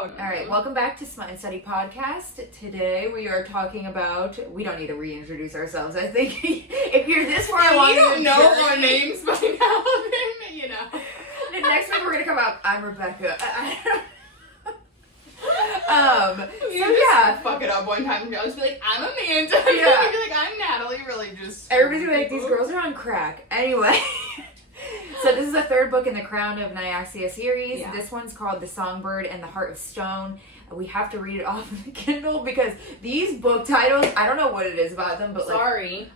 Alright, welcome back to Smut and Study Podcast. Today we are talking about, we don't need to reintroduce ourselves. I think if you're this far along, you don't know our names by now, then, you know. The next week we're going to come out, I'm Rebecca. Fuck it up one time and I'll just be like, I'm Amanda. Yeah. I'll be like, I'm Natalie. Really just. Everybody's gonna be like, these girls are on crack. Anyway. So this is the third book in the Crown of Nyaxia series. Yeah. This one's called The Songbird and the Heart of Stone. We have to read it off of the Kindle because these book titles, I don't know what it is about them, but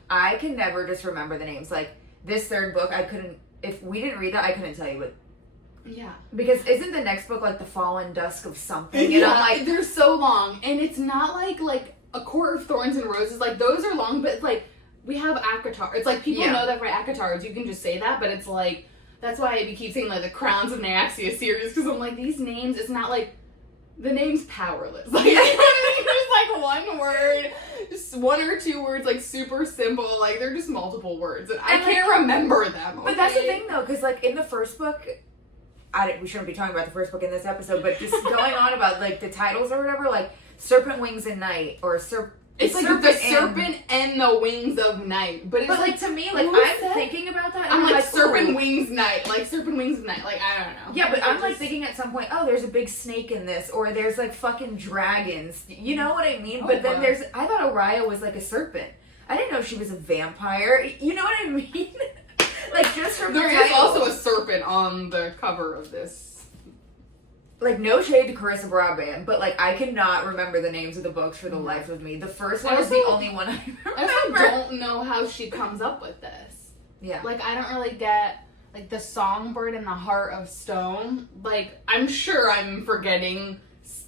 I can never just remember the names. Like this third book, I couldn't, if we didn't read that, I couldn't tell you what. Yeah. Because isn't the next book like The Fallen Dusk of something? Yeah, And I'm like, they're so long. And it's not like A Court of Thorns and Roses. Like those are long, but it's like, we have Akatar. It's like people know that for Akatars, you can just say that, but it's like, that's why I keep saying like the Crowns of Nyaxia series, because I'm like, these names, it's not like, the name's powerless. Like, you know what I mean? There's like one word, just one or two words, like super simple, like they're just multiple words, and I can't remember them. But that's the thing though, because like in the first book, we shouldn't be talking about the first book in this episode, but just going on about like the titles or whatever, like Serpent Wings and Night, or it's like the serpent and the wings of night. But it's like to me, like I'm thinking about that. And I'm like serpent wings night. Like serpent wings of night. Like I don't know. Yeah, but I'm like thinking at some point, oh, there's a big snake in this, or there's like fucking dragons. You know what I mean? But then I thought Oriah was like a serpent. I didn't know she was a vampire. You know what I mean? Like just from there is also a serpent on the cover of this. Like, no shade to Carissa Broadband, but, like, I cannot remember the names of the books for the life of me. The first one is the only one I remember. I also don't know how she comes up with this. Yeah. Like, I don't really get, like, the Songbird and the Heart of Stone. Like, I'm sure I'm forgetting.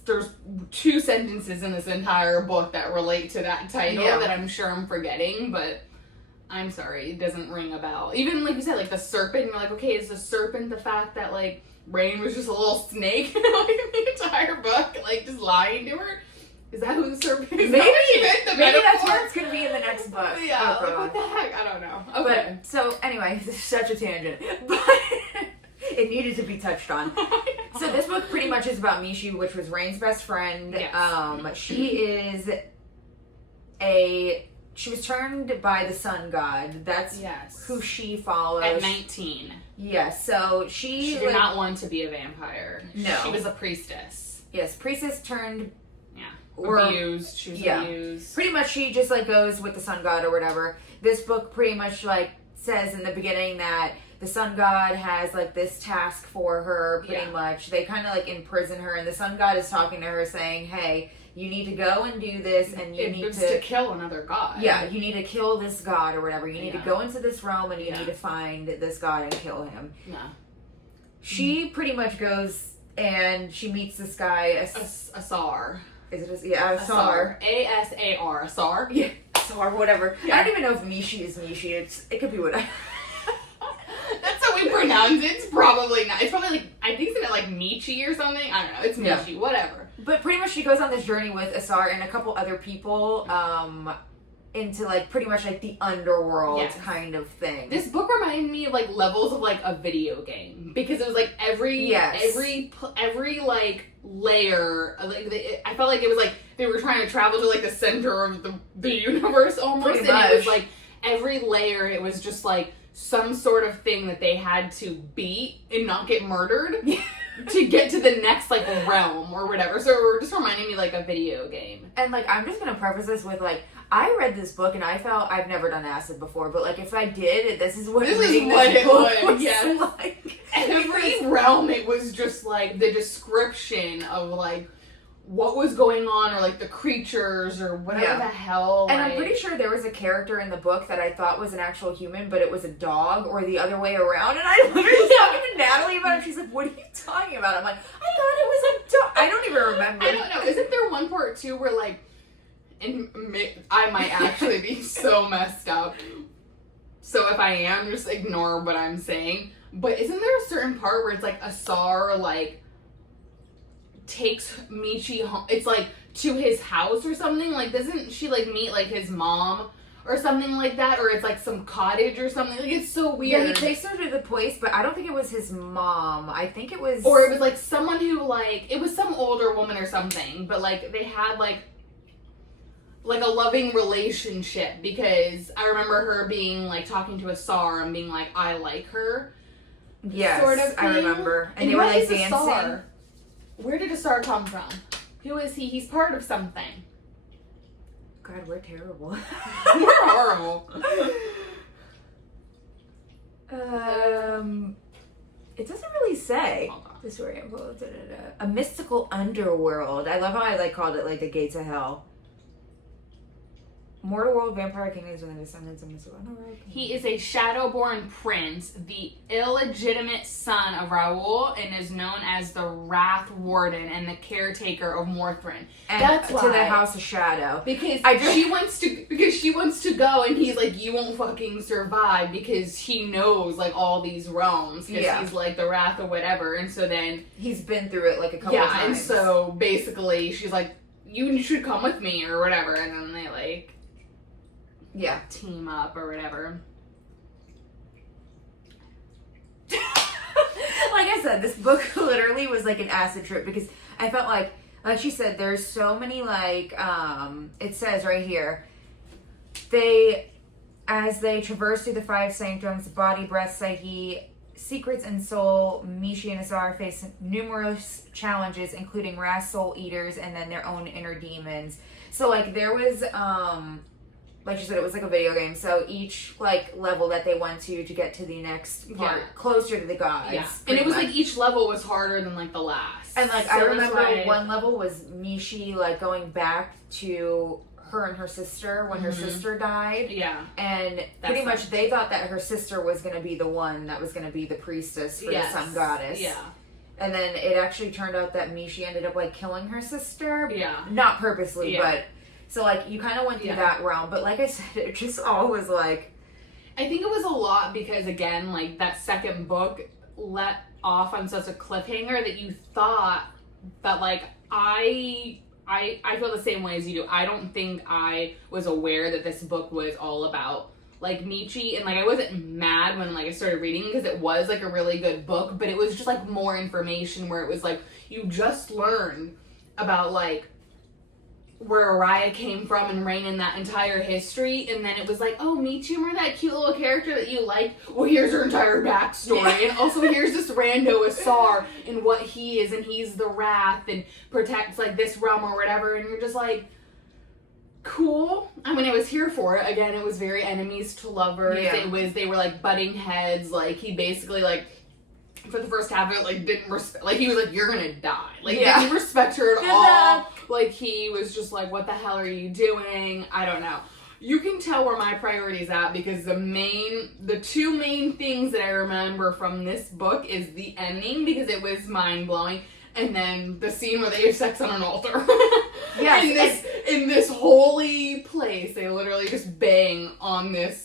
There's 2 sentences in this entire book that relate to that title that I'm sure I'm forgetting, but I'm sorry, it doesn't ring a bell. Even, like you said, like, the serpent, you're like, okay, is the serpent the fact that, like, Rain was just a little snake like the entire book, like just lying to her? Is that who the serpent is? Maybe maybe that's what it's gonna be in the next book. Yeah, like what the heck? I don't know. Okay. But, so anyway, this is such a tangent, but it needed to be touched on. So this book pretty much is about Mische, which was Rain's best friend. Yes. She was turned by the sun god. That's who she follows. At 19. Yes, so she did not want to be a vampire. No. She was a priestess. Yes, priestess turned... abused. She was abused. Pretty much she just, like, goes with the sun god or whatever. This book pretty much, like, says in the beginning that the sun god has, like, this task for her, pretty much. They kind of, like, imprison her, and the sun god is talking to her saying, hey... You need to go and do this, and you need to kill another god. Yeah, you need to kill this god or whatever. You need to go into this realm, and you need to find this god and kill him. Yeah. She pretty much goes and she meets this guy, Asar. Is it? Asar. A-S-A-R. Asar. Yeah, Asar. Whatever. Yeah. I don't even know if Mische is Mische. It could be whatever. That's how we pronounce it. It's probably not. It's probably like, I think it's like Michi or something. I don't know. It's Mische. Whatever. But pretty much she goes on this journey with Asar and a couple other people into like pretty much like the underworld kind of thing. This book reminded me of like levels of like a video game, because it was like every like layer, like I felt like it was like they were trying to travel to like the center of the universe almost. Pretty much. It was like every layer, it was just like some sort of thing that they had to beat and not get murdered to get to the next like realm or whatever. So it just reminding me like a video game. And like I'm just gonna preface this with like I read this book and I felt I've never done acid before, but like if I did, this is what it was. Yes. Like every realm, it was just like the description of like what was going on, or like the creatures or whatever the hell. And I'm pretty sure there was a character in the book that I thought was an actual human, but it was a dog, or the other way around. And I literally was talking to Natalie about it. She's like, "What are you talking about?" I'm like, "I thought it was a dog." I don't even remember. I don't know. Isn't there one part too where like, and I might actually be so messed up. So if I am, just ignore what I'm saying. But isn't there a certain part where it's like Asar like takes Mische home? It's like to his house or something. Like doesn't she like meet like his mom or something like that, or it's like some cottage or something. Like, it's so weird. Yeah, he takes her to the place, but I don't think it was his mom. I think it was... Or it was like someone who like, it was some older woman or something, but like they had like a loving relationship, because I remember her being like talking to Asar and being like, I like her. Yes, sort of thing. I remember. And they were what like is dancing. Asar? Where did Asar come from? Who is he? He's part of something. God, we're terrible. We're horrible. It doesn't really say. The story of a mystical underworld. I love how I like called it like the gates of hell. Mortal world, vampire kingdoms, and the descendants of mystical underworld. He is a shadowborn prince, the illegitimate son of Raoul, and is known as the Wrath Warden and the caretaker of Morthrin. And that's why. To the House of Shadow. Because she wants to go, and he's like, you won't fucking survive, because he knows like all these realms, because he's like the Wrath or whatever, and so then he's been through it like a couple of times. Yeah, and so basically she's like, you should come with me or whatever, and then they like team up or whatever. Like I said, this book literally was like an acid trip, because I felt like she said, there's so many like it says right here, as they traverse through the 5 sanctums, body, breath, psyche, secrets, and soul, Mische and Asar face numerous challenges, including wrath, soul eaters, and then their own inner demons. So like there was like you said, it was like a video game. So each like level that they went to get to the next part, closer to the gods. Yeah, and it was like each level was harder than like the last. And like so I remember one level was Mische like going back to her and her sister when her sister died. Yeah, and pretty much they thought that her sister was going to be the one that was going to be the priestess for the sun goddess. Yeah. And then it actually turned out that Mische ended up like killing her sister. Yeah. Not purposely, but. So, like, you kind of went through that realm. But like I said, it just all was, like... I think it was a lot because, again, like, that second book let off on such a cliffhanger that you thought that, like, I feel the same way as you do. I don't think I was aware that this book was all about, like, Mische. And, like, I wasn't mad when, like, I started reading because it was, like, a really good book. But it was just, like, more information where it was, like, you just learned about, like... where Araya came from and Rain in that entire history, and then it was like, oh, Mische, remember that cute little character that you liked? Well, here's her entire backstory, and also here's this rando Asar and what he is, and he's the Wrath and protects like this realm or whatever, and you're just like, cool. I mean, I was here for it. Again, it was very enemies to lovers. They were like butting heads. Like he basically like. For the first half of it, like, didn't respect... Like, he was like, you're gonna die. Like, didn't respect her at all. Like, he was just like, what the hell are you doing? I don't know. You can tell where my priority's at, because the two main things that I remember from this book is the ending, because it was mind-blowing, and then the scene where they have sex on an altar. Yes. In this holy place, they literally just bang on this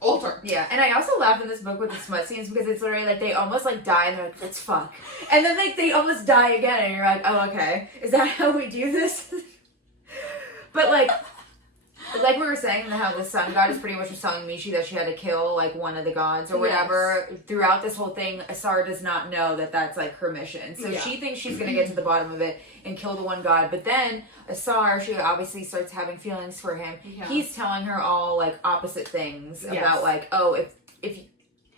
altar. Yeah, and I also laugh in this book with the smut scenes, because it's literally like they almost like die and they're like, let's fuck. And then like they almost die again and you're like, oh, okay. Is that how we do this? But like we were saying, how the sun goddess pretty much was telling Mische that she had to kill like one of the gods or whatever. Yes. Throughout this whole thing, Asar does not know that that's like her mission. So she thinks she's going to get to the bottom of it and kill the one god. But then Asar, she obviously starts having feelings for him. Yeah. He's telling her all like opposite things about like, oh, if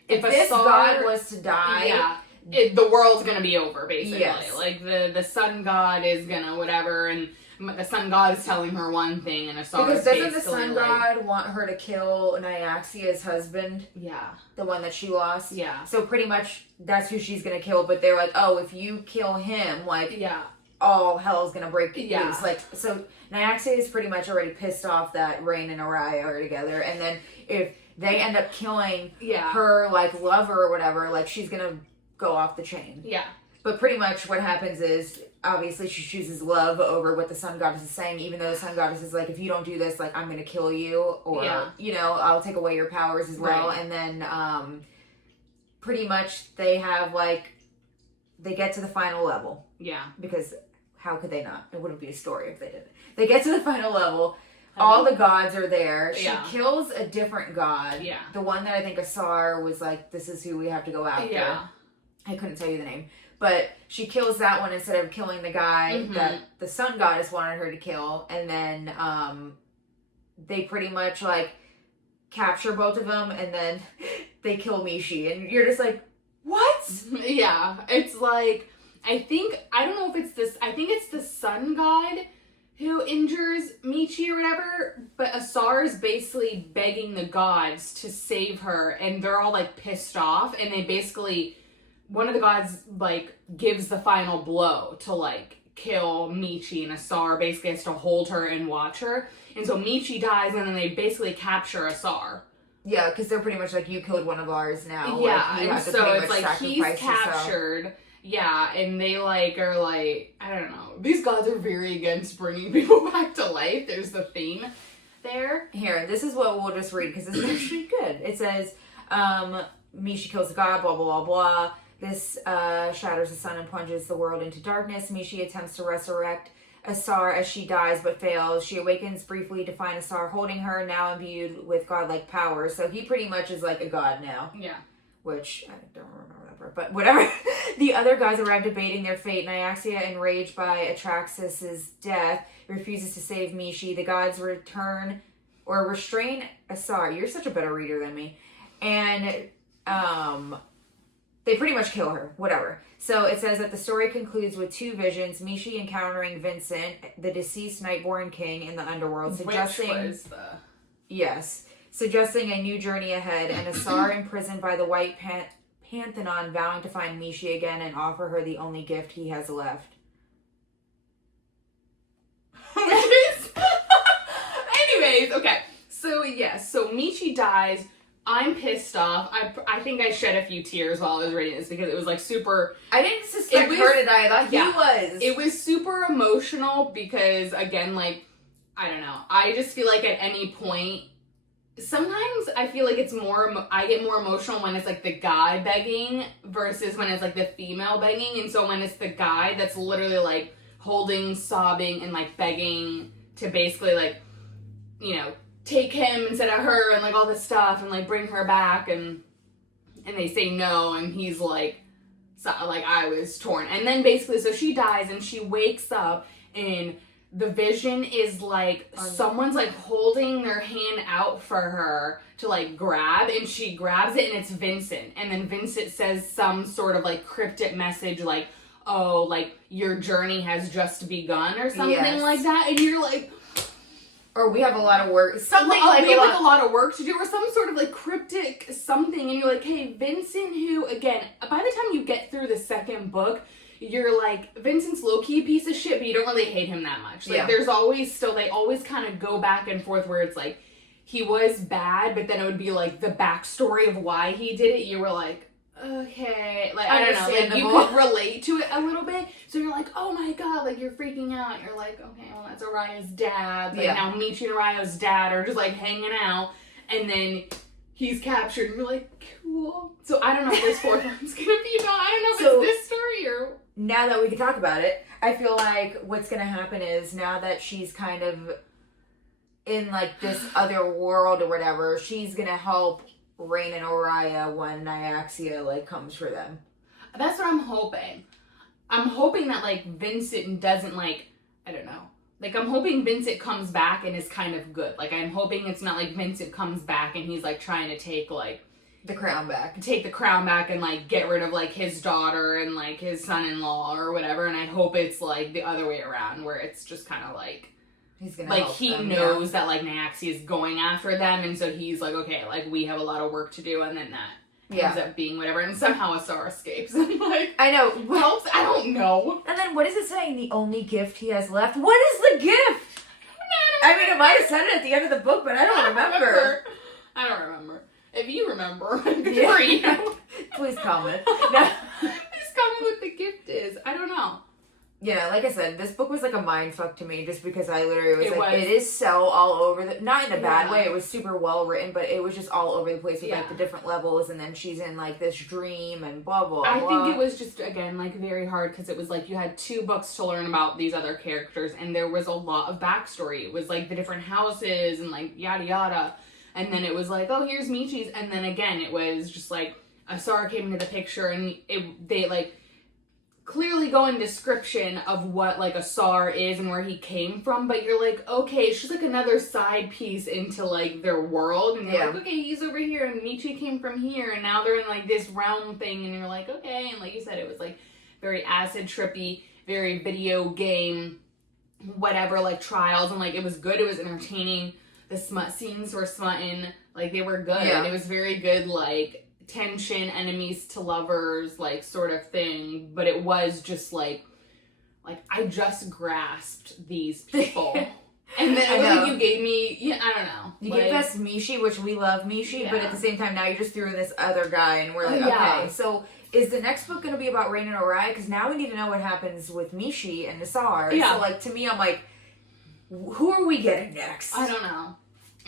this Asar, god was to die, the world's gonna be over, basically. Yes. Like the sun god is gonna whatever, and the sun god is telling her one thing, and Asar because doesn't the sun god want her to kill Nyaxia's husband? Yeah, the one that she lost. Yeah. So pretty much that's who she's gonna kill. But they're like, oh, if you kill him, like all hell's gonna break loose. Like, so Nyaxia is pretty much already pissed off that Rain and Araya are together, and then if they end up killing her like lover or whatever, like she's gonna go off the chain. Yeah. But pretty much what happens is, obviously she chooses love over what the sun goddess is saying, even though the sun goddess is like, if you don't do this, like, I'm gonna kill you, or, you know, I'll take away your powers as well. Right. And then, pretty much they have, like, they get to the final level. Yeah. Because how could they not? It wouldn't be a story if they didn't. They get to the final level. All the gods are there. She Yeah. kills a different god. Yeah. The one that I think Asar was like, this is who we have to go after. Yeah. I couldn't tell you the name. But she kills that one instead of killing the guy that the sun goddess wanted her to kill. And then they pretty much like capture both of them and then they kill Mische. And you're just like, what? Yeah. It's like, I don't know if it's this, I think it's the sun god who injures Mische or whatever, but Asar is basically begging the gods to save her, and they're all like pissed off, and they basically, one of the gods like gives the final blow to like kill Mische, and Asar basically has to hold her and watch her, and so Mische dies, and then they basically capture Asar. Yeah, because they're pretty much like, you killed one of ours now. Yeah, like, you and have to so pretty it's much like he's sacrifice yourself. captured. Yeah, and they like are like, I don't know. These gods are very against bringing people back to life. There's the theme there. Here, this is what we'll just read because this is actually good. It says, Mische kills the god, blah, blah, blah, blah. This shatters the sun and plunges the world into darkness. Mische attempts to resurrect Asar as she dies but fails. She awakens briefly to find Asar holding her, now imbued with godlike power. So he pretty much is like a god now. Yeah. Which, I don't remember that part, but whatever. The other gods arrive debating their fate. Nyaxia, enraged by Atraxas' death, refuses to save Mische. The gods restrain Asar. You're such a better reader than me. And they pretty much kill her. Whatever. So it says that the story concludes with two visions. Mische encountering Vincent, the deceased Nightborn king in the underworld, suggesting... Which was the... Yes. Suggesting a new journey ahead, and Asar imprisoned by the White Pantheon, vowing to find Mische again and offer her the only gift he has left. Which is... Anyways, okay. So, yes. So, Mische dies. I'm pissed off. I think I shed a few tears while I was reading this because it was, like, super... I didn't suspect her to die. I thought he was. It was super emotional because, again, like, I don't know. I just feel like at any point... Sometimes I feel like it's more, I get more emotional when it's like the guy begging versus when it's like the female begging. And so when it's the guy that's literally like holding, sobbing, and like begging to basically like, you know, take him instead of her and like all this stuff and like bring her back and they say no and he's like, so, like I was torn. And then basically, so she dies and she wakes up and the vision is like someone's like holding their hand out for her to like grab, and she grabs it and it's Vincent. And then Vincent says some sort of like cryptic message like, oh, like your journey has just begun or something like that. And you're like, or we have a lot of work. Something we like have a lot of work to do, or some sort of like cryptic something. And you're like, hey, Vincent, who again, by the time you get through the second book, you're like, Vincent's low-key a piece of shit, but you don't really hate him that much. Like, there's always still, they always kind of go back and forth where it's like, he was bad, but then it would be like the backstory of why he did it. You were like, okay. Like, I don't know. Like, you could relate to it a little bit. So you're like, oh my god, like, you're freaking out. You're like, okay, well, that's Araya's dad. Like, now Mische and Araya's dad are just, like, hanging out. And then he's captured, and you're like, cool. So I don't know if this fourth one's gonna be about, I don't know if it's this story or... Now that we can talk about it, I feel like what's gonna happen is now that she's kind of in like this other world or whatever, she's gonna help Rain and Araya when Nyaxia like comes for them. That's what I'm hoping. I'm hoping that like Vincent doesn't like, I don't know. Like I'm hoping Vincent comes back and is kind of good. Like I'm hoping it's not like Vincent comes back and he's like trying to take like the crown back. Take the crown back and like get rid of like his daughter and like his son-in-law or whatever. And I hope it's like the other way around where it's just kind of like he's gonna like help he them, knows that like Nyaxia is going after them, and so he's like, okay, like we have a lot of work to do, and then that ends up being whatever, and somehow Asar escapes. And like I know helps. I don't know. And then what is it saying? The only gift he has left. What is the gift? I mean, it might have said it at the end of the book, but I don't remember. I don't remember. If you remember, good for you. Please comment. Please comment what the gift is. I don't know. Yeah, like I said, this book was like a mind fuck to me just because I literally was It like, was. it is so all over the, not in a bad Yeah. way, it was super well written, but it was just all over the place with Yeah. like the different levels, and then she's in like this dream and blah, blah, I blah. think it was just, again, like very hard because it was like you had 2 books to learn about these other characters, and there was a lot of backstory. It was like the different houses and like yada yada. And then it was like, oh, here's Michi's. And then again, it was just like Asar came into the picture, and they like clearly go in description of what like Asar is and where he came from, but you're like, okay, she's like another side piece into like their world, and you're like, okay, he's over here and Michi came from here, and now they're in like this realm thing, and you're like, okay. And like you said, it was like very acid trippy, very video game, whatever, like trials, and like it was good, it was entertaining. The smut scenes were smutting, like they were good. It was very good, like tension, enemies to lovers, like sort of thing, but it was just like I just grasped these people. And then like, you gave me, I don't know. You like, gave us Mische, which we love Mische, but at the same time now you just threw in this other guy, and we're like, okay, so is the next book going to be about Rain and Oriah? Because now we need to know what happens with Mische and Asar. So like, to me, I'm like, who are we getting next? I don't know.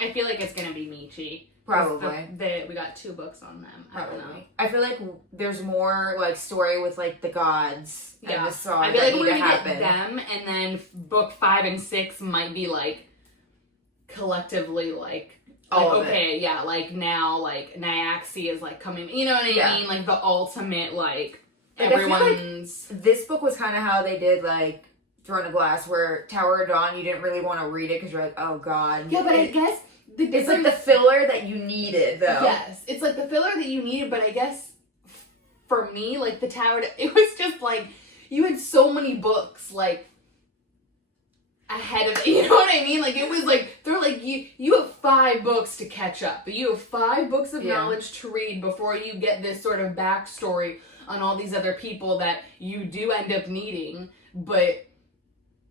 I feel like it's going to be Michi. Probably. We got 2 books on them. Probably. I don't know. I feel like there's more like story with like the gods and the Asar I feel that like need we're to gonna happen. get them, and then book 5 and 6 might be like collectively like all of okay, yeah, like now like Nyaxi is like coming, you know what I mean? Like the ultimate like everyone's. Like this book was kind of how they did like Throne of Glass, where Tower of Dawn you didn't really want to read it because you're like, oh god. Yeah, but I guess it's like the filler that you needed, though. Yes, it's like the filler that you needed, but I guess for me, like the Tower, it was just like you had so many books like ahead of it, you know what I mean? Like it was like they're like you have 5 books to catch up, but you have 5 books of knowledge to read before you get this sort of backstory on all these other people that you do end up needing, but.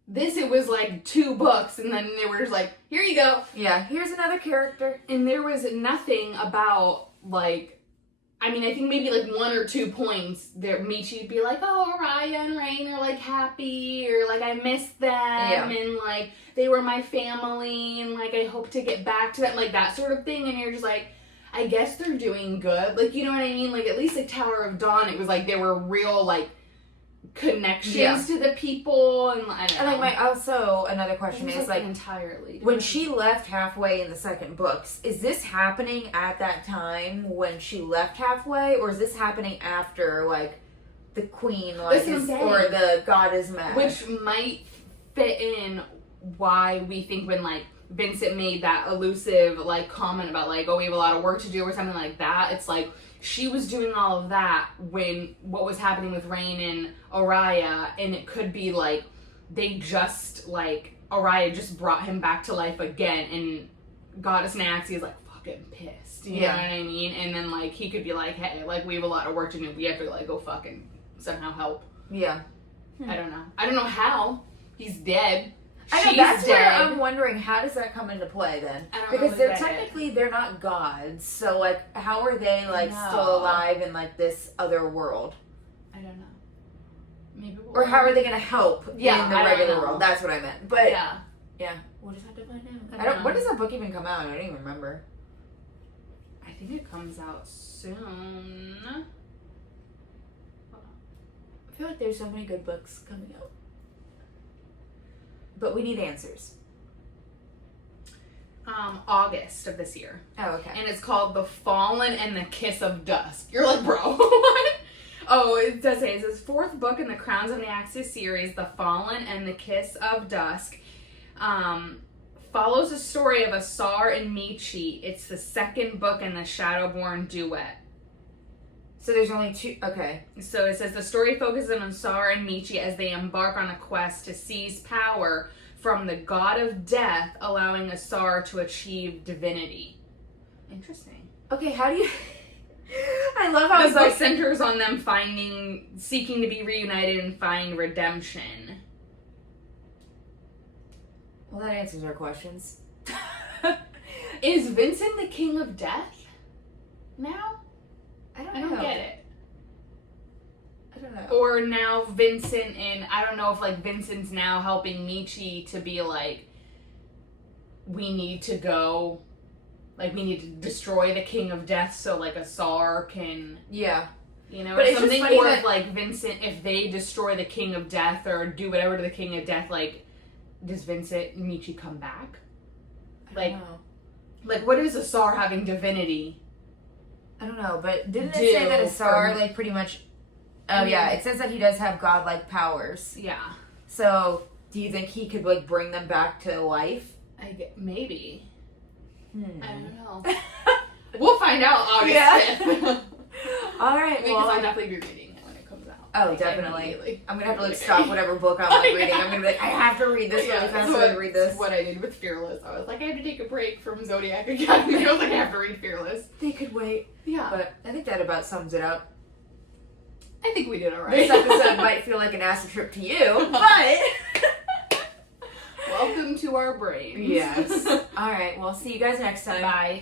This, it was like 2 books, and then they were just like, here you go. Yeah, here's another character. And there was nothing about, like, I mean, I think maybe like 1 or 2 points there, Michi'd be like, oh, Oriah and Rain are like happy, or like I miss them, and like they were my family, and like I hope to get back to them, like that sort of thing. And you're just like, I guess they're doing good. Like, you know what I mean? Like, at least like Tower of Dawn, it was like there were real, like, connections to the people, and I don't know. And like also another question is like entirely when she left halfway in the second books, is this happening at that time when she left halfway, or is this happening after like the queen like is, or the god is mad? Which might fit in why we think when like Vincent made that elusive like comment about like, oh, we have a lot of work to do or something like that. It's like she was doing all of that when what was happening with Rain and Oriah, and it could be like they just like Oriah just brought him back to life again, and Goddess Naxi is like fucking pissed, you know what I mean? And then like he could be like, hey, like we have a lot of work to do, we have to like go fucking somehow help. I don't know how. He's dead. I know, that's where I'm wondering, how does that come into play then? Because they're technically, they're not gods, so like, how are they like still alive in like this other world? I don't know. Maybe or how are they going to help in the regular world? That's what I meant. But yeah, we'll just have to find out. I don't. When does that book even come out? I don't even remember. I think it comes out soon. I feel like there's so many good books coming out. But we need answers. August of this year. Oh, okay. And it's called The Fallen and the Kiss of Dusk. You're like, bro, what? Oh, it does say, it's his 4th book in the Crowns of Nyaxis series, The Fallen and the Kiss of Dusk. Follows the story of Asar and Michi. It's the 2nd book in the Shadowborn duet. So there's only 2, okay. So it says the story focuses on Asar and Michi as they embark on a quest to seize power from the god of death, allowing Asar to achieve divinity. Interesting. Okay, how do you... I love how the book centers on them seeking to be reunited and find redemption. Well, that answers our questions. Is Vincent the king of death now? I don't get it. I don't know. Or now Vincent I don't know if like Vincent's now helping Mische to be like, we need to go, like we need to destroy the King of Death so like Asar can, yeah, you know, but or it's something. just funny Or that, if like Vincent, if they destroy the King of Death or do whatever to the King of Death, like does Vincent and Mische come back? I don't know. Like what is Asar having divinity? I don't know, but didn't it say that Asar like pretty much? Oh yeah, it says that he does have godlike powers. Yeah. So do you think he could like bring them back to life? Maybe. I don't know. We'll find out August 5th. All right. Because I'll definitely be reading it when it comes out. Oh, like, definitely. I'm gonna have to like stop whatever book I'm like reading. I'm gonna be like, I have to read this really fast. So I read this. What I did with Fearless, I was like, I have to take a break from Zodiac Academy. I was like, I have to read Fearless. They could wait. Yeah, but I think that about sums it up. I think we did all right. This episode might feel like an acid trip to you, but welcome to our brains. Yes. All right. Well, see you guys next time. Bye.